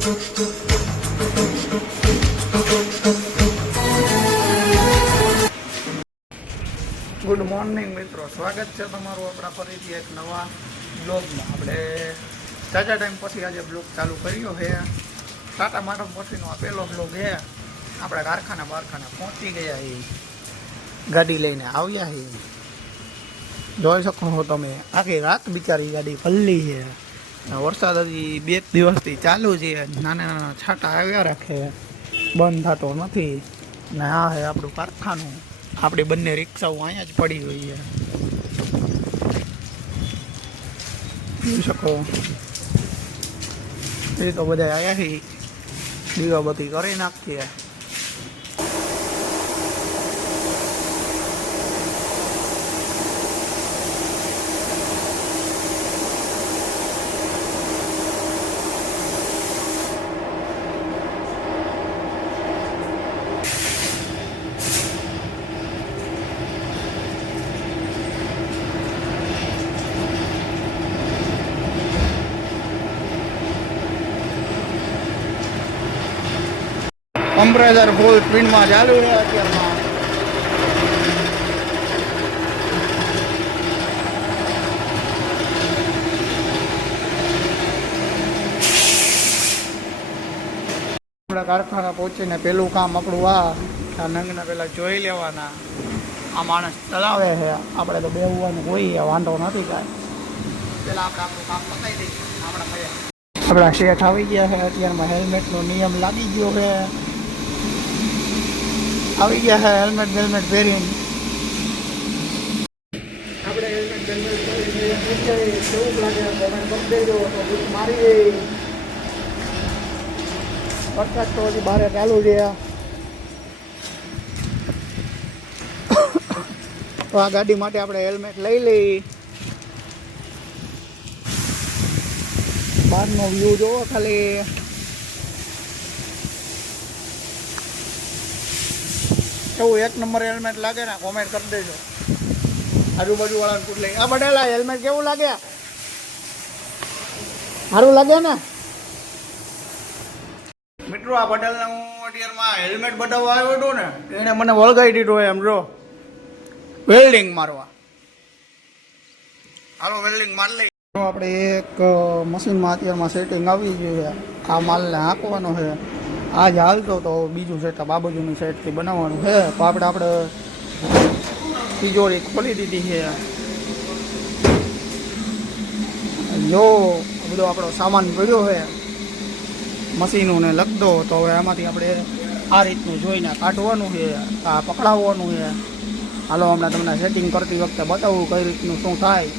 Good morning મિત્રો, સ્વાગત છે તમારું આપણા ફરીથી એક નવા બ્લોગમાં. આપણે ચાચા ટાઈમ પછી આજે બ્લોગ ચાલુ કર્યો છે. ટાટા માર્ટન પછીનો આ પહેલો બ્લોગ છે. આપણે કારખાના પહોંચી ગયા એ ગાડી લઈને આવ્યા છે. જોઈ શકો છો તમે, આખી રાત બિચારી ગાડી પલ્લી છે. વરસાદ હજી 2 દિવસથી ચાલુ છે. નાના નાના છાંટા આવ્યા રાખે, બંધ થતો નથી. ને આ છે આપણું કારખાનું. આપણી બંને રિક્ષાઓ અહીંયા જ પડી હોય છે. જોઈ શકો એ તો બધા આવ્યા છે, દીવાબત્તી કરી નાખીએ. કમ્પ્રેસર ફૂલ સ્પીડમાં ચાલુ છે અત્યારમાં. આપણા કારખાના પહોંચીને પેલું કામ આપણું આ નંગના પેલા જોઈ લેવાના. આ માણસ ચલાવે છે, આપણે તો બેહવાનું કોઈ વાંધો નથી કાંઈ. પેલા આપણે આપણું કામ પતાવી દઈશું. આપણા શેઠ આવી ગયા છે અત્યારમાં. હેલ્મેટનો નિયમ લાગી ગયો છે. આવી ગયા છે હેલ્મેટ પહેરીને. આપણે હેલ્મેટ પહેરીને કેવું લાગે કોમેન્ટ કરી દેજો. તો બુક મારી વરસાદ તો હજી બહાર ચાલુ છે. તો આ ગાડી માટે આપણે હેલ્મેટ લઈ લઈ. બહારનો વ્યૂ જોવો ખાલી. કેવું એક નંબર હેલ્મેટ લાગે ને, કોમેન્ટ કરી દેજો આજુબાજુ વાળાને પૂછ લઈ. આ બડેલા હેલ્મેટ કેવું લાગે? સારું લાગે ને મિત્રો? આ પટેલને હું અત્યારમાં હેલ્મેટ બતાવવા આવ્યો હતો ને, એને મને વળગાઈ દીધો એમ. જો વેલ્ડિંગ મારવા. હાલો વેલ્ડિંગ માર લઈ. આપણે એક મશીનમાં અત્યારમાં સેટિંગ આવી ગયું છે. આ માલને હાંકવાનો છે. આ જ હાલતો તો બીજું સેટ આ બાજુની સાઈડથી બનાવવાનું છે. તો આપણે તિજોરી ખોલી દીધી છે. જો બધો આપણો સામાન પડ્યો છે મશીનોને લગતો. તો હવે આમાંથી આપણે આ રીતનું જોઈને કાઢવાનું છે, આ પકડાવવાનું છે. હાલો હમણાં તમને સેટિંગ કરતી વખતે બતાવું કઈ રીતનું શું થાય.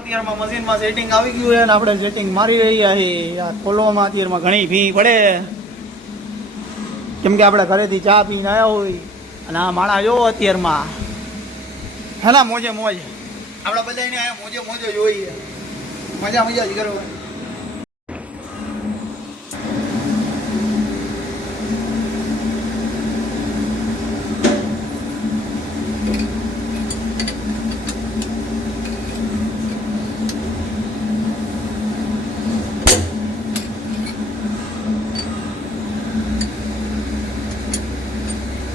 અત્યારમાં મશીનમાં સેટિંગ આવી ગયું છે ને આપણે સેટિંગ મારી રહ્યા છીએ. આ ખોલવામાં અત્યારમાં ઘણી ભી પડે, કેમ કે આપણે ઘરેથી ચા પીને આવ્યા હોય. અને આ માણા જોવો અત્યારમાં હેના મોજે મોજ. આપણે બધાને અહીંયા મોજે જોઈએ. મજા જ કરો.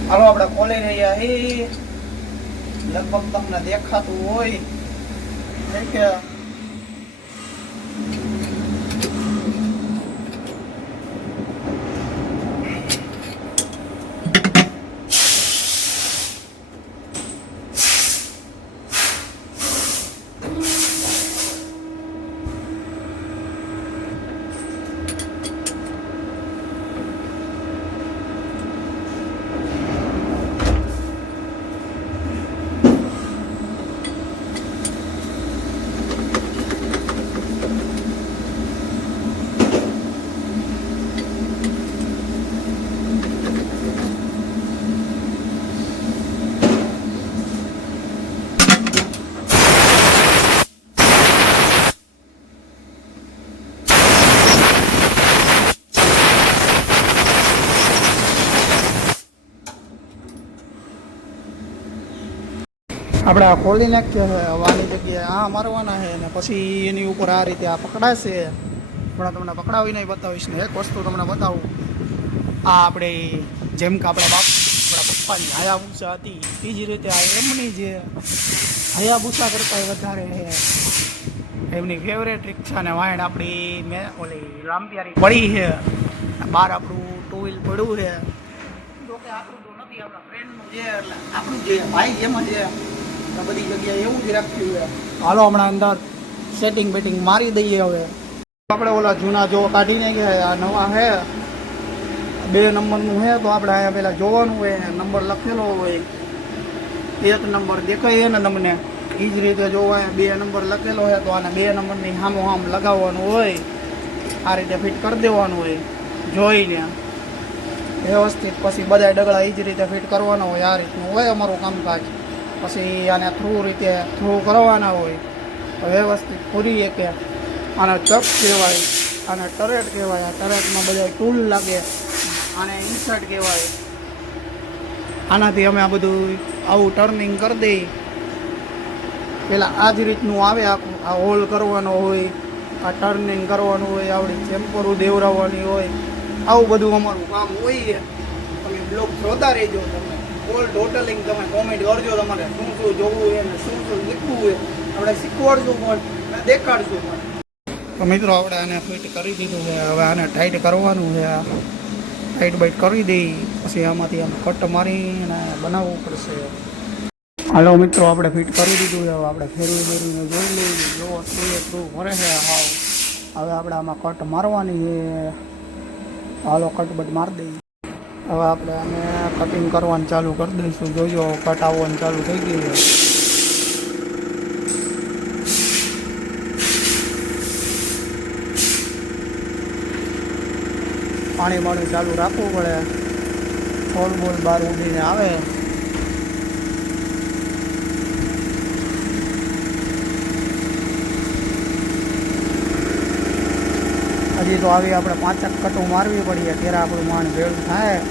હાલો આપણે ખોલી રહ્યા છીએ. લગભગ તમને દેખાતું હોય કે આપણે આ ખોલી નાખ્યો છે. હવાની જગ્યાએ આ મારવાના છે ને પછી એની ઉપર આ રીતે આ પકડાશે. થોડા તમને પકડાવીને બતાવીશ ને એક વસ્તુ તમને બતાવું. આ આપણે જેમ કે આપણા પપ્પાની હયાબુસા હતી એ જ રીતે આ એમની જે હયાબુસા કરતાં વધારે એમની ફેવરેટ રિક્ષા ને વાયણ આપણી મેં ઓલી રામપિયારી પડી છે. બહાર આપણું ટુ વ્હીલ પડ્યું છે. જોકે આપણું તો નથી, આપણા ફ્રેન્ડનું છે એટલે આપણું જે ભાઈ એમાં છે બધી જગ્યાએ એવું જ રાખ્યું છે. હાલો હમણાં અંદર સેટિંગ બેટિંગ મારી દઈએ. હવે આપણે ઓલા જૂના જો કાઢીને ગયા, આ નવા છે 2 નંબરનું છે. તો આપણે અહીંયા પહેલાં જોવાનું હોય, નંબર લખેલો હોય, 1 નંબર દેખાય ને તમને એ જ રીતે જોવા. 2 નંબર લખેલો હોય તો આને 2 નંબરની સામ લગાવવાનું હોય. આ રીતે ફિટ કરી દેવાનું હોય જોઈને વ્યવસ્થિત. પછી બધા ડગલા એ જ રીતે ફિટ કરવાના હોય. આ રીતનું હોય અમારું કામકાજ. પછી આને થ્રુ કરવાના હોય તો વ્યવસ્થિત પૂરી કે. આને ચક કહેવાય, આને ટરેટ કહેવાય. આ ટરેટમાં બધા ટૂલ લાગે. આને ઇન્સર્ટ કહેવાય. આનાથી અમે આ બધું આવું ટર્નિંગ કરી દઈએ. પહેલાં આ જ રીતનું આવે. આ હોલ કરવાનો હોય, આ ટર્નિંગ કરવાનું હોય, આવડી ચેમ્પરો દેવરાવવાની હોય. આવું બધું અમારું કામ હોય. તમે બ્લોગ જોતા રહેજો. તમે ઓલ ટોટલિંગ તમે કોમેન્ટ કરજો. તમારે શું શું જોવું હોય અને શું શું શીખવું હોય આપણે શીખવાડશું પણ દેખાડશું પણ. તો મિત્રો આપણે આને ફિટ કરી દીધું છે. હવે આને ટાઈટ કરવાનું છે. ટાઈટ બાઈટ કરી દઈ પછી આમાંથી આમ કટ મારીને બનાવવું પડશે. હાલો મિત્રો આપણે ફિટ કરી દીધું છે. હવે આપણે ફેરવીને જોઈ લઈએ. જો થ્રુ ભરે છે હાવ. હવે આપણે આમાં કટ મારવાની છે. હાલો કટ બટ મારી દઈએ. હવે આપણે આને કટિંગ કરવાનું ચાલુ કરી દઈશું. જોજો કટ આવવાનું ચાલુ થઈ ગયું છે. પાણી ચાલુ રાખવું પડે. છોલ બોલ બહાર ઉડીને આવે. હજી તો આવી આપણે 5 કટો મારવી પડીએ ત્યારે આપણું માણ ભેળું થાય.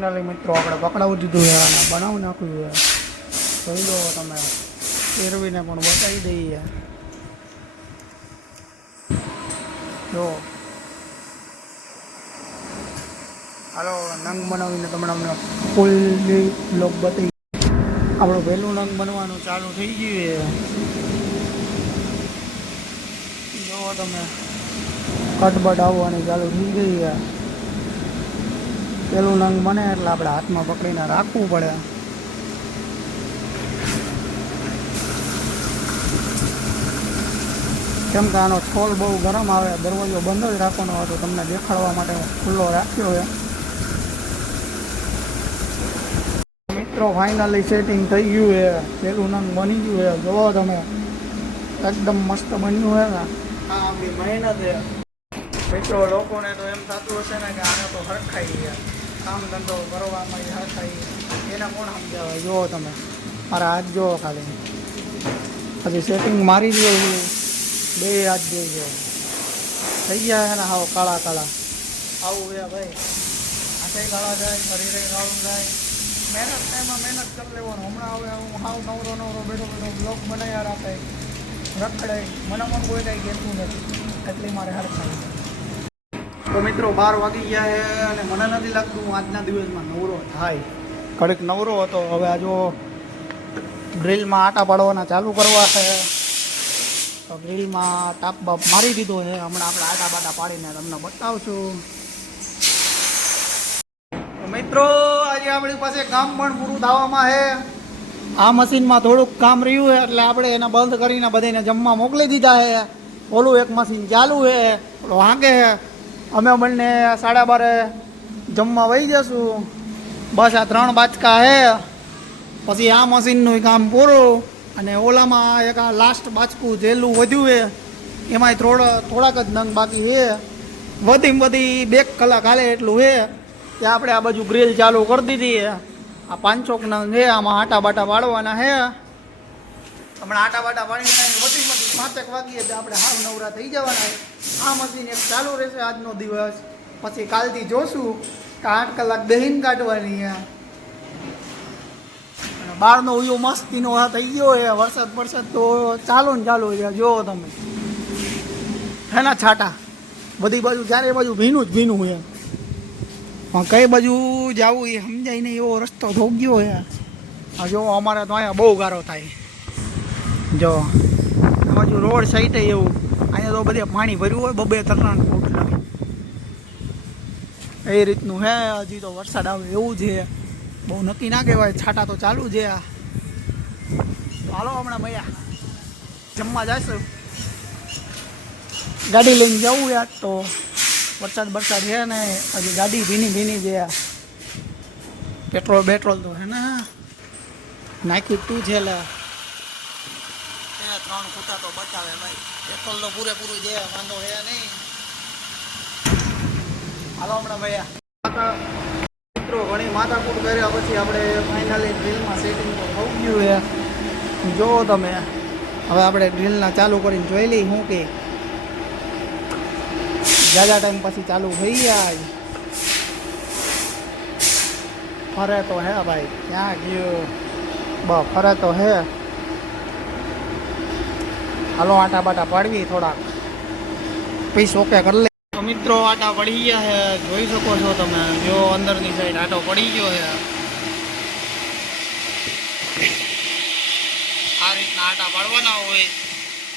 ફાઇનલી મિત્રો આપણે પકડાવી દીધું છે અને બનાવી નાખ્યું છે. જોઈ લો તમે. ફેરવીને પણ બતાવી દઈએ. જો હાલો નંગ બનાવીને તમને અમને ફૂલ બ્લોક બતાવી. આપણું પહેલું નંગ બનવાનું ચાલુ થઈ ગયું છે. જુઓ તમે કટબટ આવવાની ચાલુ થઈ ગઈ છે. પેલું નંગ બને એટલે આપણે હાથમાં પકડીને રાખવું પડે. કેમ કે આનો છોલ બહુ ગરમ આવે. દરવાજો બંધ જ રાખવાનો હતો તમને દેખાડવા માટે ખુલ્લો રાખ્યો છે. મિત્રો ફાઇનલી સેટિંગ થઈ ગયું છે. પેલું નંગ બની ગયું છે. જોવો તમે એકદમ મસ્ત બન્યું છે ને. આ આપણી મહેનત છે મિત્રો. લોકોને તો એમ થતું હશે ને કે આને તો હરખાઈ ગયા કામ ધંધો કરવામાં હરખાઈ. એને કોણ સમજાવે. જુઓ તમે મારા હાથ જુઓ ખાલી. પછી સેટિંગ મારી દો. 2 હાથ જોઈએ થઈ ગયા છે ને હાવ કાળા કાળા. આવું છે ભાઈ. હાથે કાળા જાય, શરીરે કાળું જાય. મહેનત ટાઈમમાં મહેનત કરી લેવાનું. હમણાં હવે હું હાવ નવરો બેઠો બ્લોગ બનાવ્યા રાખે રખડાય. મને પણ કોઈ કંઈ કહેતું નથી. એટલી મારે હરખાઈ. તો મિત્રો 12 વાગી ગયા છે અને મને નથી લાગતું હું આજના દિવસમાં નવરો થાય. ઘડીક નવરો હતો. હવે આ જો ડ્રીલમાં આટા પાડવાના ચાલુ કરવા છે. તો ગ્રીલમાં ટાપ બાપ મારી દીધો છે. હમણાં આપણે આટા બાટા પાડીને તમને બતાવશું. મિત્રો આજે આપણી પાસે કામ પણ પૂરું થવામાં છે. આ મશીનમાં થોડુંક કામ રહ્યું છે એટલે આપણે એને બંધ કરીને બધાને જમવા મોકલી દીધા છે. ઓલું એક મશીન ચાલુ છે, ઓલો હાંકે છે. અમે બંને 12:30 જમવા વહી જશું. બસ આ 3 બાચકા છે પછી આ મશીનનું કામ પૂરું. અને ઓલામાં એક આ લાસ્ટ બાચકું જેલું વધ્યું છે એમાંય થોડાક જ નંગ બાકી છે. વધી 2 કલાક હાલે એટલું છે ત્યાં આપણે આ બાજુ ગ્રીલ ચાલુ કરી દીધી. આ 500 નંગ છે, આમાં આટા બાટા પાડવાના છે. હમણાં આટા બાટા પાડીને વધી 5 વાગીએ એટલે આપણે હાવ નવરા થઈ જવાના. આ મશીન એક ચાલુ રહેશે આજનો દિવસ. પછી કાલથી જોશું કે 8 કલાક બેહીન કાઢવાની છે. બહારનો ઉયો મસ્તીનો થઈ ગયો છે. વરસાદ તો ચાલુ છે. જુઓ તમે હે ને છાટા બધી બાજુ, ચારે બાજુ ભીનું જ ભીનું છે. પણ કઈ બાજુ જવું એ સમજાય નહીં એવો રસ્તો થઈ ગયો છે. આ જો અમારે તો અહીંયા બહુ ગારો થાય. જો આ બાજુ રોડ સાઈડ એવું, અહીંયા તો બધે પાણી ભર્યું હોય 2-3 ફૂટ લગી એ રીતનું હે. હજી તો વરસાદ આવે એવું છે. બહુ નક્કી ના કહેવાય. છાટા તો ચાલુ છે. હાલો હમણાં મૈયા જમવા જઈશું. ગાડી લઈને જવું યાર. તો વરસાદ છે ને હજી ગાડી ભીની છે. પેટ્રોલ તો હે ને નાખ્યું તું છે. 3 ખૂટા તો બચાવે ભાઈ. પેટ્રોલ તો પૂરેપૂરું છે, વાંધો છે નહીં. હાલો હમણાં ભૈયા મિત્રો ઘણી માથાકૂટ કર્યા પછી આપણે ફાઇનલી ડ્રીલમાં સેટિંગ તો થઈ ગયું છે. જુઓ તમે હવે આપણે ડ્રીલના ચાલુ કરીને જોઈ લઈ હું કે જાજા ટાઈમ પછી ચાલુ થઈ ગયા. ફરે તો હે ભાઈ, ક્યાં ગયો ફરે તો હે. હાલો આટા બાટા પાડવી થોડાક પીસ ઓકે કરી લે. તો મિત્રો આટા પડી ગયા છે, જોઈ શકો છો તમે. જો અંદરની સાઈડ આટો પડી ગયો છે. આ રીતના આટા પાડવાના હોય.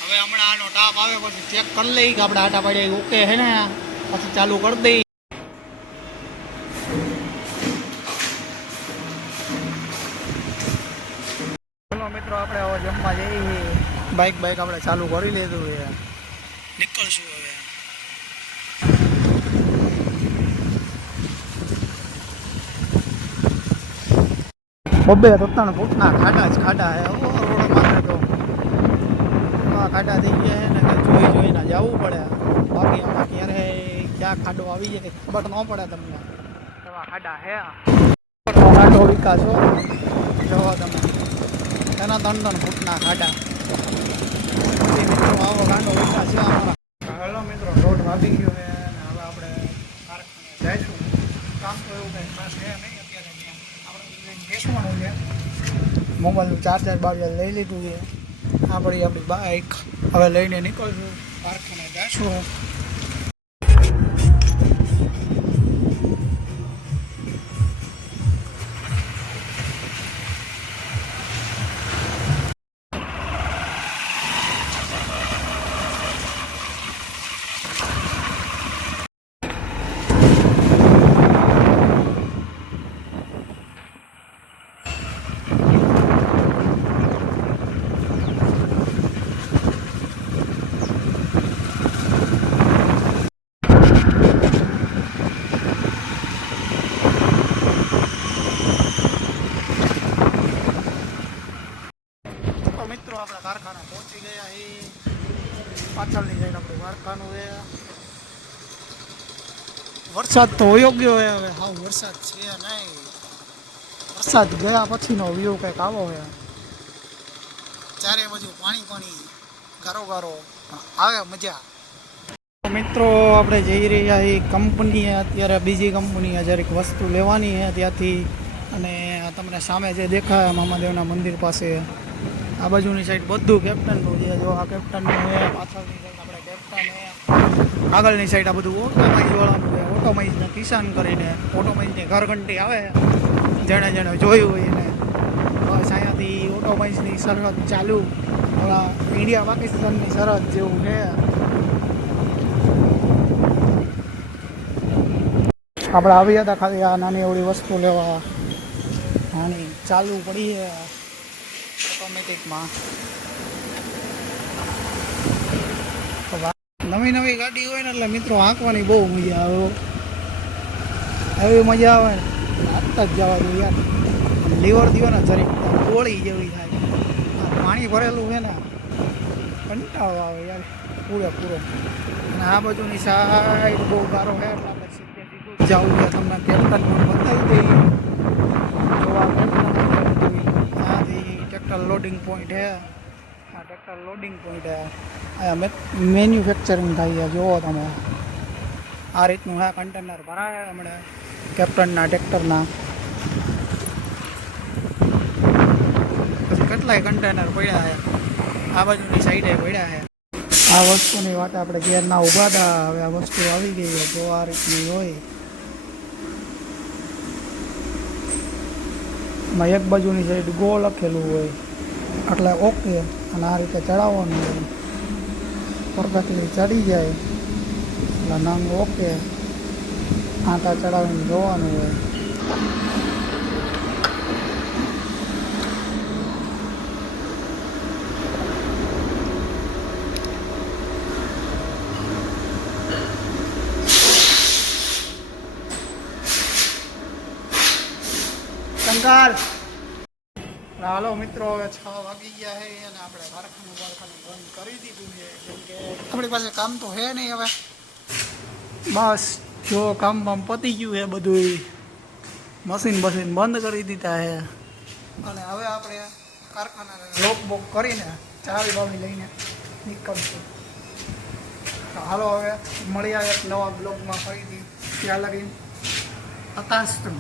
હવે હમણાં આનો ટાપ આવે પછી ચેક કરી લઈ કે આપણે આટા પાડ્યા ઓકે હે ને, પછી ચાલુ કરી દઈ. ચલો મિત્રો આપણે હવે જમવા જઈએ. બાઇક આપણે ચાલુ કરી લીધું છે. નીકળશું હવે. 2-3 ફૂટના ખાડા હે. રોડ માથે તો ખાડા થઈ ગયા છે ને જોઈને જવું પડે. બાકી આમાં ક્યારે ક્યાં ખાડો આવી જાય ખબર ન પડે તમને. એવા ખાડા હે. ખાડો વિકાસ હો જોવો તમે. એના 3 ફૂટના ખાડા. મિત્રો આવો ખાડો વિકાસ છે અમારા. હાલો મિત્રો રોડ વાપી ગયો છે અને હવે આપણે કારખાને જઈશું. કામ તો એવું કંઈ ખાસ છે નહીં અત્યારે. આપણે બેસવાનું છે. મોબાઈલનું ચાર્જર લઈ લીધું છે. આપણી બાઇક હવે લઈને નીકળશું. કારખાને જઈશું. મિત્રો આપણે કારખાના પહોંચી ગયા એ પાછળની સાઈડ આપણું કારખાનું છે. વરસાદ તો વયો ગયો છે હવે. હા વરસાદ છે નહીં. વરસાદ ગયા પછીનો વ્યૂ કંઈક આવો છે. ચારે બાજુ પાણી ગારો આવે મજા. મિત્રો આપણે જઈ રહ્યા એ કંપનીએ. અત્યારે બીજી કંપનીએ જરીક વસ્તુ લેવાની છે ત્યાંથી. અને તમને સામે જે દેખાય મામાદેવના મંદિર પાસે આ બાજુની સાઈડ બધું કેપ્ટનનું છે. જો આ કેપ્ટનનું છે, પાછળની સાઈડ આપણે કેપ્ટન છે, આગળની સાઈડ આ બધું ઓટોમાઇઝવાળાનું છે. ઓટોમાઇઝને કિસાન કરીને ઓટોમાઇઝની ઘરઘંટી આવે જેણે જોયું હોય એને. બસ અહીંયાથી ઓટોમાઇઝની સરહદ ચાલુ. ઇન્ડિયા પાકિસ્તાનની સરહદ જેવું છે. આપણે આવ્યા હતા ખાલી આ નાની એવડી વસ્તુ લેવા. નાની ચાલુ પડી છે ઓટોમેટિકમાં. નવી ગાડી હોય ને એટલે મિત્રો હાંકવાની બહુ મજા આવે. એવી મજા આવે ને હાંકતા જ જવા જોઈએ યાર. લીવર દીવો ને જરીક ગોળી જેવી થાય. પાણી ભરેલું છે ને કંટાળો આવે યાર. પૂરેપૂરો. અને આ બાજુની સાઈડ બહુ ગારો છે એટલે આપણે સીધે સીધું જવું છે. તમને કેપ્ટન પણ બતાવી દઈએ. જોવા કેપ્ટન આ જે ટ્રેક્ટર લોડિંગ પોઈન્ટ છે. આ ટ્રેક્ટર લોડિંગ પોઈન્ટ છે. અહીંયા મેન્યુફેક્ચરિંગ થાય છે. જુઓ તમે આ રીતનું આ કન્ટેનર ભરાય હમણાં કેપ્ટનના ટ્રેક્ટરના. પછી કેટલાય કન્ટેનર પડ્યા છે આ બાજુની સાઈડે પડ્યા છે. આ વસ્તુની વાત આપણે ઘેરના ઊભા હતા. હવે આ વસ્તુ આવી ગઈ છે. જો આ રીતની હોય એમાં એક બાજુની સાઈડ ગો લખેલું હોય એટલે ઓકે. અને આ રીતે ચડાવવાનું હોય પરફેક્ટલી ચડી જાય એટલે નંગ ઓકે. આંટા ચડાવીને જોવાનું હોય. શંકર હાલો મિત્રો, હવે 6 વાગી ગયા છે અને આપણે કારખાનું બંધ કરી દીધું છે. કેમ કે આપણી પાસે કામ તો છે નહીં હવે. બસ જો કામ પતી ગયું છે બધું. મશીન બંધ કરી દીધા છે અને હવે આપણે કારખાના લોક બોક કરીને ચાવી બાવી લઈને નીકળશું. તો હાલો હવે મળ્યા એક નવા બ્લોગમાં ફરીથી. ત્યાં લગી અતાસ્તું.